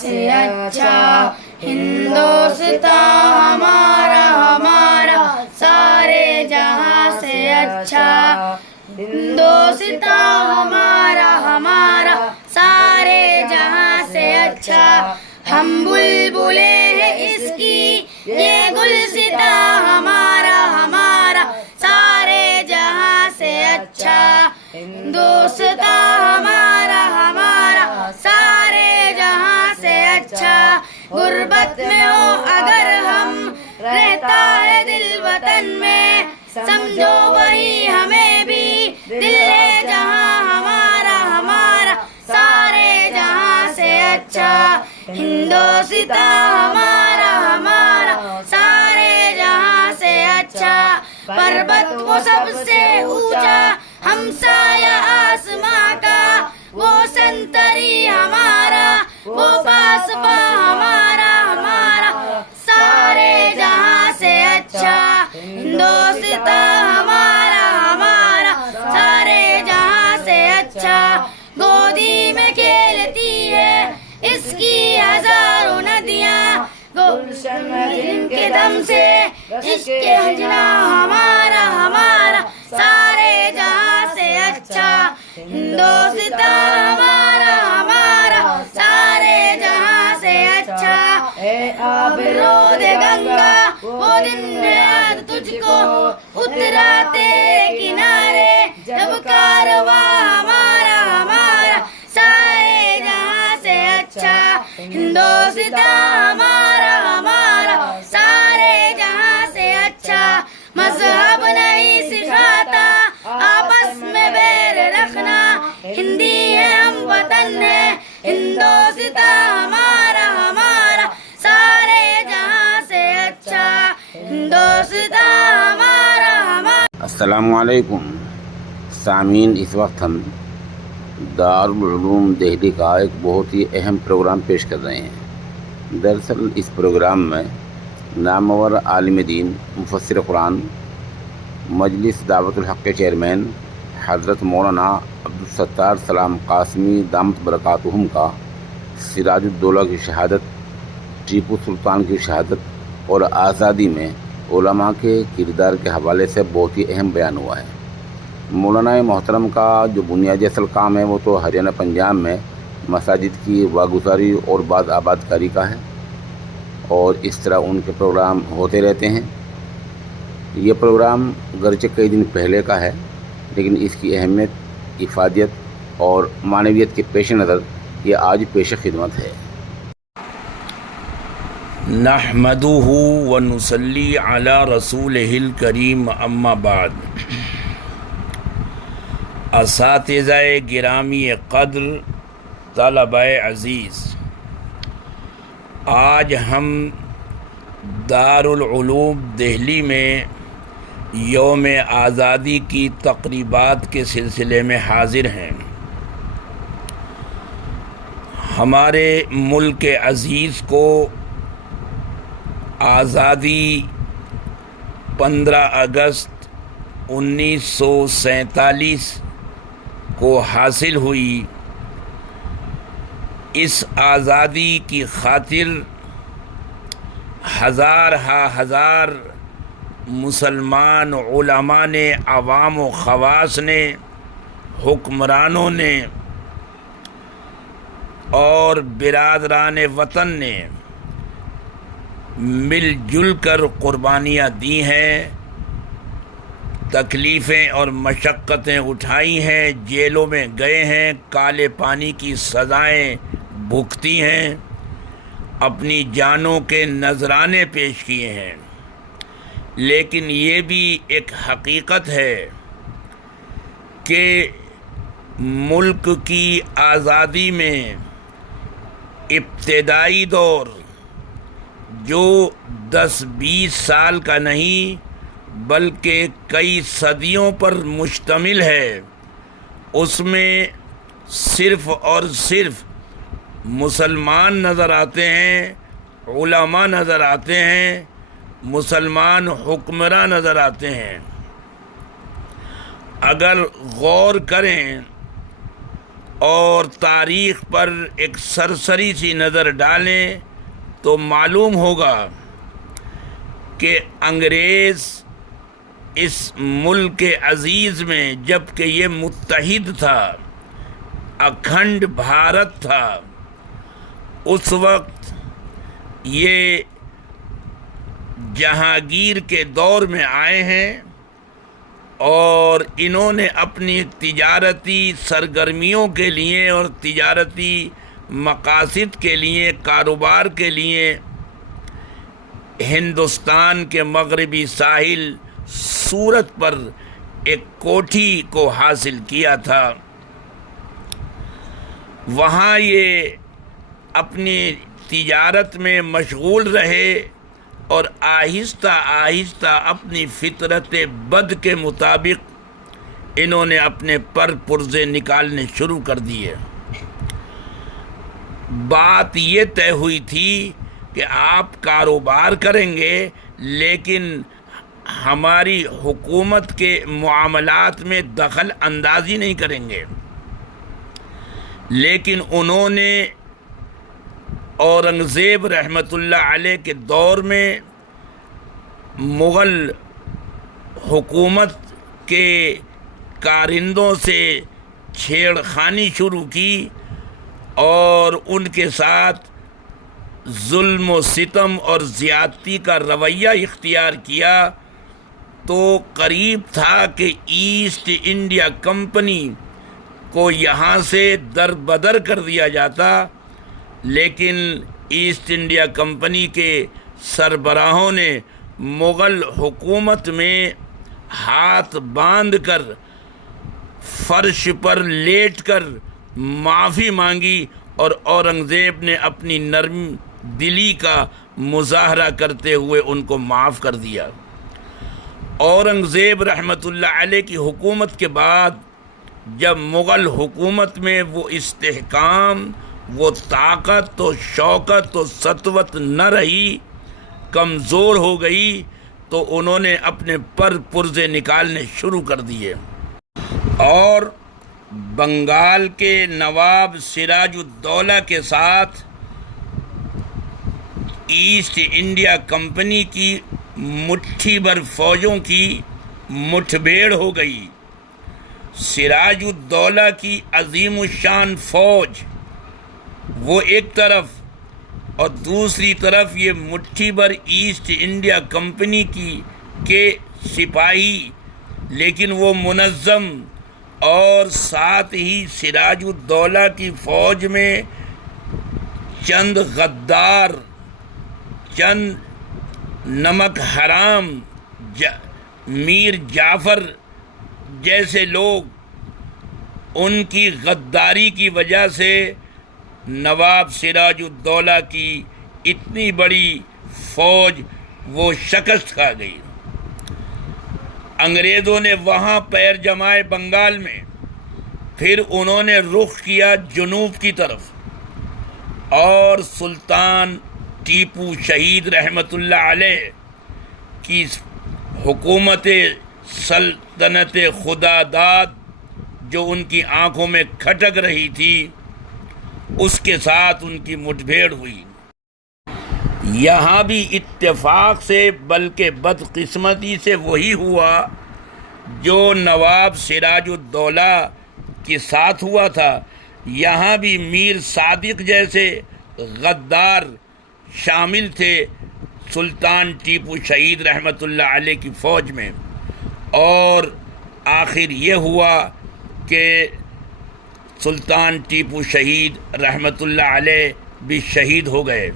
سے اچھا ہندوستان ہمارا ہمارا سارے جہاں سے اچھا ہندوستان ہمارا ہمارا سارے جہاں سے اچھا ہم بلبلے ہیں اس کی یہ گلستان ہمارا ہمارا سارے جہاں سے اچھا ہندوستان ہمارا ہمارا سارے جہاں سے اچھا غربت میں ہو اگر ہم رہتا ہے دل وطن میں سمجھو وہی ہمیں بھی دل ہے جہاں ہمارا ہمارا سارے جہاں سے اچھا ہندوستان ہمارا ہمارا سارے جہاں سے اچھا پربت وہ سب سے اونچا ہمسایہ آسماں کا وہ سنتری ہمارا وہ پاسباں ہمارا ہمارا سارے جہاں سے اچھا ہندوستان ہمارا ہمارا سارے جہاں سے اچھا گودی میں کھیلتی ہے اس کی ہزاروں ندیاں گلشن جن کے دم سے عشق ہجنا ہمارا ہمارا سارے جہاں سے اچھا ہندوستان ہمارا ہمارا سارے جہاں سے اچھا اے آب رود گنگا وہ دن یاد تجھ کو اترا تیرے کنارے جب کارواں ہمارا ہمارا سارے جہاں سے اچھا ہندوستان ہمارا ہمارا سارے جہاں سے اچھا مذہب نہیں سکھاتا آپس میں بیر رکھنا ہندی ہے ہم وطن ہے ہندوستان ہمارا ہمارا سارے جہاں سے اچھا ہندوستان ہمارا ہمارا۔ السلام علیکم سامعین، اس وقت ہم دارالعلوم دہلی کا ایک بہت ہی اہم پروگرام پیش کر رہے ہیں۔ دراصل اس پروگرام میں نامور عالم دین مفسر قرآن مجلس دعوت الحق کے چیئرمین حضرت مولانا عبدالستار سلام قاسمی دامت برکاتہم کا سراج الدولہ کی شہادت، ٹیپو سلطان کی شہادت اور آزادی میں علماء کے کردار کے حوالے سے بہت ہی اہم بیان ہوا ہے۔ مولانا محترم کا جو بنیادی اصل کام ہے وہ تو ہریانہ پنجاب میں مساجد کی واگزاری اور باز آباد کاری کا ہے، اور اس طرح ان کے پروگرام ہوتے رہتے ہیں۔ یہ پروگرام گرچہ کئی دن پہلے کا ہے، لیکن اس کی اہمیت، افادیت اور معنویت کے پیش نظر یہ آج پیش خدمت ہے۔ نحمدہ ونصلی علی رسولہ الکریم، اما بعد۔ اساتذہ گرامی قدر، طلبہ عزیز، آج ہم دارالعلوم دہلی میں یوم آزادی کی تقریبات کے سلسلے میں حاضر ہیں۔ ہمارے ملک عزیز کو آزادی 15 اگست 1947 کو حاصل ہوئی۔ اس آزادی کی خاطر ہزار مسلمان علماء نے، عوام و خواص نے، حکمرانوں نے اور برادران وطن نے مل جل کر قربانیاں دی ہیں، تکلیفیں اور مشقتیں اٹھائی ہیں، جیلوں میں گئے ہیں، کالے پانی کی سزائیں بھگتی ہیں، اپنی جانوں کے نذرانے پیش کیے ہیں۔ لیکن یہ بھی ایک حقیقت ہے کہ ملک کی آزادی میں ابتدائی دور جو 10-20 سال کا نہیں بلکہ کئی صدیوں پر مشتمل ہے، اس میں صرف اور صرف مسلمان نظر آتے ہیں، علماء نظر آتے ہیں، مسلمان حکمراں نظر آتے ہیں۔ اگر غور کریں اور تاریخ پر ایک سرسری سی نظر ڈالیں تو معلوم ہوگا کہ انگریز اس ملک عزیز میں جب کہ یہ متحد تھا، اکھنڈ بھارت تھا، اس وقت یہ جہانگیر کے دور میں آئے ہیں اور انہوں نے اپنی تجارتی سرگرمیوں کے لیے اور تجارتی مقاصد کے لیے، کاروبار کے لیے ہندوستان کے مغربی ساحل سورت پر ایک کوٹھی کو حاصل کیا تھا۔ وہاں یہ اپنی تجارت میں مشغول رہے اور آہستہ آہستہ اپنی فطرت بد کے مطابق انہوں نے اپنے پر پرزے نکالنے شروع کر دیے۔ بات یہ طے ہوئی تھی کہ آپ کاروبار کریں گے لیکن ہماری حکومت کے معاملات میں دخل اندازی نہیں کریں گے، لیکن انہوں نے اورنگزیب رحمۃ اللہ علیہ کے دور میں مغل حکومت کے کارندوں سے چھیڑ خانی شروع کی اور ان کے ساتھ ظلم و ستم اور زیادتی کا رویہ اختیار کیا، تو قریب تھا کہ ایسٹ انڈیا کمپنی کو یہاں سے در بدر کر دیا جاتا، لیکن ایسٹ انڈیا کمپنی کے سربراہوں نے مغل حکومت میں ہاتھ باندھ کر فرش پر لیٹ کر معافی مانگی اور اورنگزیب نے اپنی نرم دلی کا مظاہرہ کرتے ہوئے ان کو معاف کر دیا۔ اورنگزیب رحمۃ اللہ علیہ کی حکومت کے بعد جب مغل حکومت میں وہ استحکام، وہ طاقت و شوکت و سطوت نہ رہی، کمزور ہو گئی، تو انہوں نے اپنے پر پرزے نکالنے شروع کر دیے اور بنگال کے نواب سراج الدولہ کے ساتھ ایسٹ انڈیا کمپنی کی مٹھی بھر فوجوں کی مٹھ بھیڑ ہو گئی۔ سراج الدولہ کی عظیم الشان فوج وہ ایک طرف اور دوسری طرف یہ مٹھی بھر ایسٹ انڈیا کمپنی کے سپاہی، لیکن وہ منظم، اور ساتھ ہی سراج الدولہ کی فوج میں چند غدار، چند نمک حرام، میر جعفر جیسے لوگ، ان کی غداری کی وجہ سے نواب سراج الدولہ کی اتنی بڑی فوج وہ شکست کھا گئی۔ انگریزوں نے وہاں پیر جمائے بنگال میں، پھر انہوں نے رخ کیا جنوب کی طرف اور سلطان ٹیپو شہید رحمۃ اللہ علیہ کی حکومت سلطنت خدا داد جو ان کی آنکھوں میں کھٹک رہی تھی، اس کے ساتھ ان کی مٹھ بھیڑ ہوئی۔ یہاں بھی اتفاق سے بلکہ بدقسمتی سے وہی ہوا جو نواب سراج الدولہ کے ساتھ ہوا تھا۔ یہاں بھی میر صادق جیسے غدار شامل تھے سلطان ٹیپو شہید رحمۃ اللہ علیہ کی فوج میں، اور آخر یہ ہوا کہ سلطان ٹیپو شہید رحمۃ اللہ علیہ بھی شہید ہو گئے۔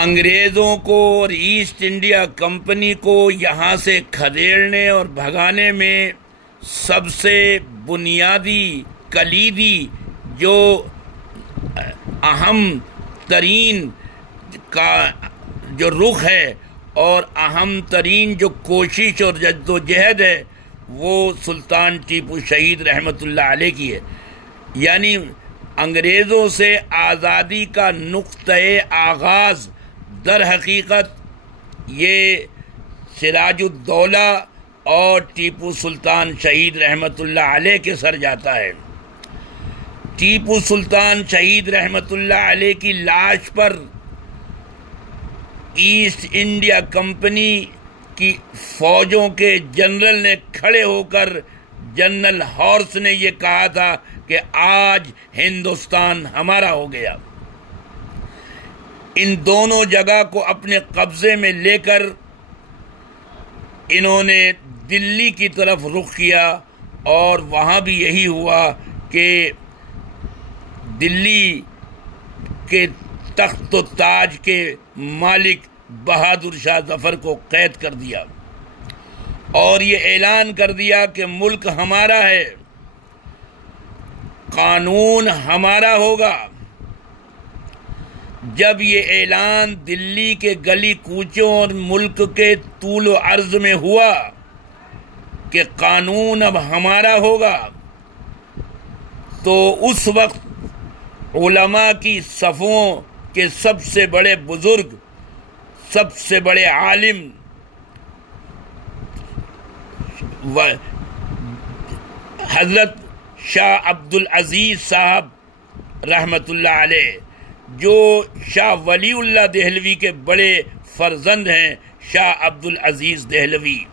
انگریزوں کو اور ایسٹ انڈیا کمپنی کو یہاں سے کھدیڑنے اور بھگانے میں سب سے بنیادی، کلیدی، جو اہم ترین کا جو رخ ہے اور اہم ترین جو کوشش اور جد و جہد ہے، وہ سلطان ٹیپو شہید رحمۃ اللہ علیہ کی ہے۔ یعنی انگریزوں سے آزادی کا نقطۂ آغاز در حقیقت یہ سراج الدولہ اور ٹیپو سلطان شہید رحمۃ اللہ علیہ کے سر جاتا ہے۔ ٹیپو سلطان شہید رحمت اللہ علیہ کی لاش پر ایسٹ انڈیا کمپنی کی فوجوں کے جنرل نے کھڑے ہو کر جنرل ہارس نے یہ کہا تھا کہ آج ہندوستان ہمارا ہو گیا۔ ان دونوں جگہ کو اپنے قبضے میں لے کر انہوں نے دلی کی طرف رخ کیا، اور وہاں بھی یہی ہوا کہ دلی کے تخت و تاج کے مالک بہادر شاہ ظفر کو قید کر دیا اور یہ اعلان کر دیا کہ ملک ہمارا ہے، قانون ہمارا ہوگا۔ جب یہ اعلان دلی کے گلی کوچوں اور ملک کے طول و عرض میں ہوا کہ قانون اب ہمارا ہوگا، تو اس وقت علماء کی صفوں کے سب سے بڑے بزرگ، سب سے بڑے عالم حضرت شاہ عبد العزیز صاحب رحمۃ اللہ علیہ، جو شاہ ولی اللہ دہلوی کے بڑے فرزند ہیں، شاہ عبد العزیز دہلوی،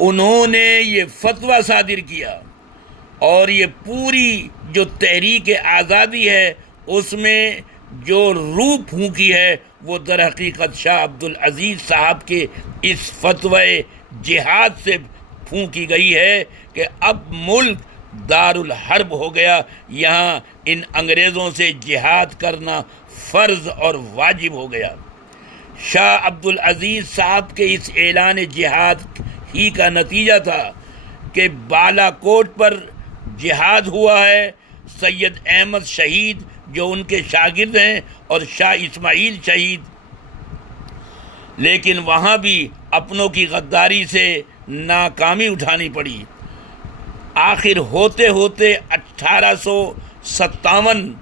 انہوں نے یہ فتویٰ صادر کیا، اور یہ پوری جو تحریک آزادی ہے اس میں جو روح پھونکی ہے وہ در حقیقت شاہ عبد العزیز صاحب کے اس فتوی جہاد سے پھونکی گئی ہے کہ اب ملک دار الحرب ہو گیا، یہاں ان انگریزوں سے جہاد کرنا فرض اور واجب ہو گیا۔ شاہ عبد العزیز صاحب کے اس اعلان جہاد ہی کا نتیجہ تھا کہ بالا کوٹ پر جہاد ہوا ہے۔ سید احمد شہید جو ان کے شاگرد ہیں اور شاہ اسماعیل شہید، لیکن وہاں بھی اپنوں کی غداری سے ناکامی اٹھانی پڑی۔ آخر ہوتے ہوتے 1857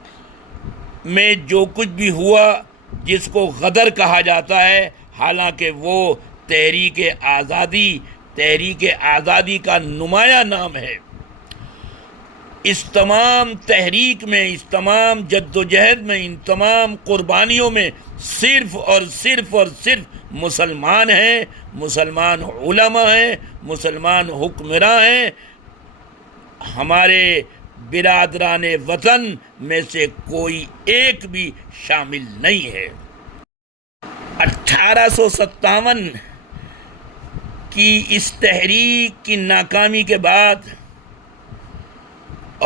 میں جو کچھ بھی ہوا، جس کو غدر کہا جاتا ہے، حالانکہ وہ تحریک آزادی کا نمایاں نام ہے۔ اس تمام تحریک میں، اس تمام جد و جہد میں، ان تمام قربانیوں میں صرف اور صرف مسلمان ہیں، مسلمان علماء ہیں، مسلمان حکمراں ہیں۔ ہمارے برادران وطن میں سے کوئی ایک بھی شامل نہیں ہے۔ 1857 کی اس تحریک کی ناکامی کے بعد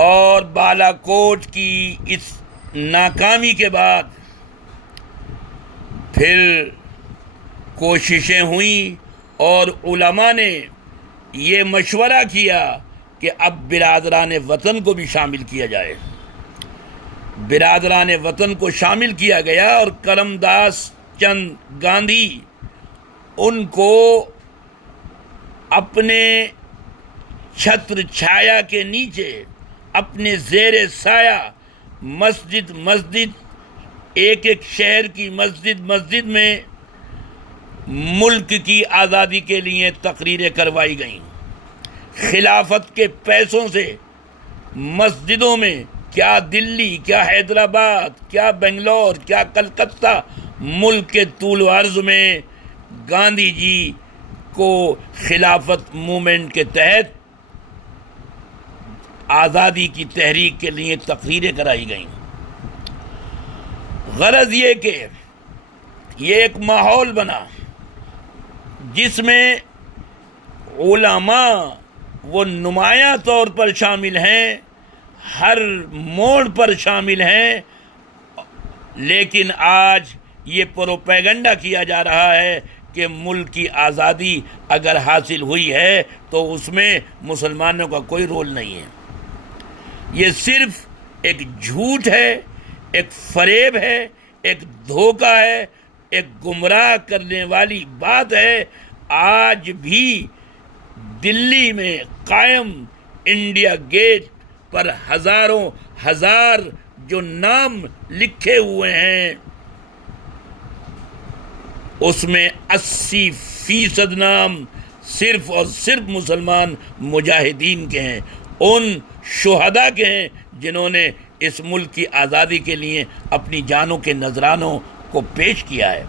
اور بالا کوٹ کی اس ناکامی کے بعد پھر کوششیں ہوئیں، اور علماء نے یہ مشورہ کیا کہ اب برادران وطن کو بھی شامل کیا جائے۔ برادران وطن کو شامل کیا گیا، اور کرم داس چند گاندھی ان کو اپنے چھتر چھایا کے نیچے، اپنے زیر سایہ مسجد ایک شہر کی مسجد میں ملک کی آزادی کے لیے تقریریں کروائی گئیں۔ خلافت کے پیسوں سے مسجدوں میں، کیا دلی، کیا حیدرآباد، کیا بنگلور، کیا کلکتہ، ملک کے طول و عرض میں گاندھی جی کو خلافت موومنٹ کے تحت آزادی کی تحریک کے لیے تقریریں کرائی گئیں۔ غرض یہ کہ یہ ایک ماحول بنا جس میں علماء وہ نمایاں طور پر شامل ہیں، ہر موڑ پر شامل ہیں، لیکن آج یہ پروپیگنڈا کیا جا رہا ہے کہ ملک کی آزادی اگر حاصل ہوئی ہے تو اس میں مسلمانوں کا کوئی رول نہیں ہے۔ یہ صرف ایک جھوٹ ہے، ایک فریب ہے، ایک دھوکہ ہے، ایک گمراہ کرنے والی بات ہے۔ آج بھی دلی میں قائم انڈیا گیٹ پر ہزار جو نام لکھے ہوئے ہیں، اس میں 80% نام صرف اور صرف مسلمان مجاہدین کے ہیں، ان شہداء کے ہیں جنہوں نے اس ملک کی آزادی کے لیے اپنی جانوں کے نذرانوں کو پیش کیا ہے۔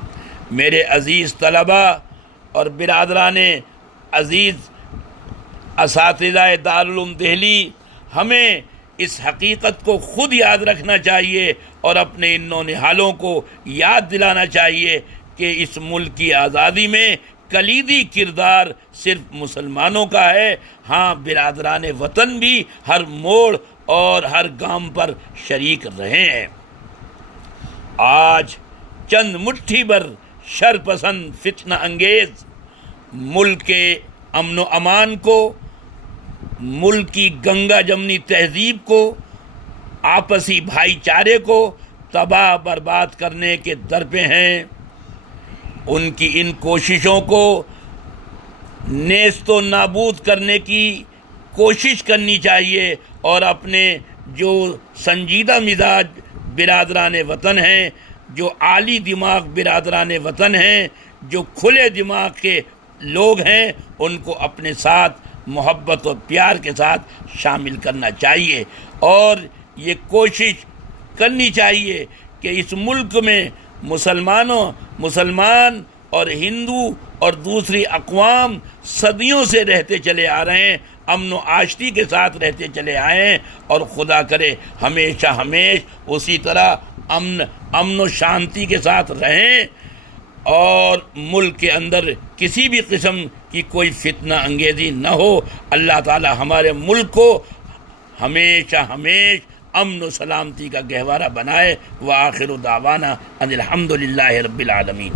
میرے عزیز طلباء اور برادران عزیز اساتذہ دارالعلوم دہلی، ہمیں اس حقیقت کو خود یاد رکھنا چاہیے اور اپنے ان نونہالوں کو یاد دلانا چاہیے کہ اس ملک کی آزادی میں کلیدی کردار صرف مسلمانوں کا ہے۔ ہاں، برادران وطن بھی ہر موڑ اور ہر گام پر شریک رہے ہیں۔ آج چند مٹھی بھر شرپسند فتنہ انگیز ملک کے امن و امان کو، ملک کی گنگا جمنی تہذیب کو، آپسی بھائی چارے کو تباہ برباد کرنے کے در پہ ہیں۔ ان کی ان کوششوں کو نیست و نابود کرنے کی کوشش کرنی چاہیے اور اپنے جو سنجیدہ مزاج برادران وطن ہیں، جو عالی دماغ برادران وطن ہیں، جو کھلے دماغ کے لوگ ہیں، ان کو اپنے ساتھ محبت اور پیار کے ساتھ شامل کرنا چاہیے اور یہ کوشش کرنی چاہیے کہ اس ملک میں مسلمان اور ہندو اور دوسری اقوام صدیوں سے رہتے چلے آ رہے ہیں، امن و آشتی کے ساتھ رہتے چلے آئے ہیں، اور خدا کرے ہمیشہ اسی طرح امن و شانتی کے ساتھ رہیں اور ملک کے اندر کسی بھی قسم کی کوئی فتنہ انگیزی نہ ہو۔ اللہ تعالی ہمارے ملک کو ہمیشہ امن و سلامتی کا گہوارہ بنائے۔ وآخر دعوانا ان الحمدللہ رب العالمین۔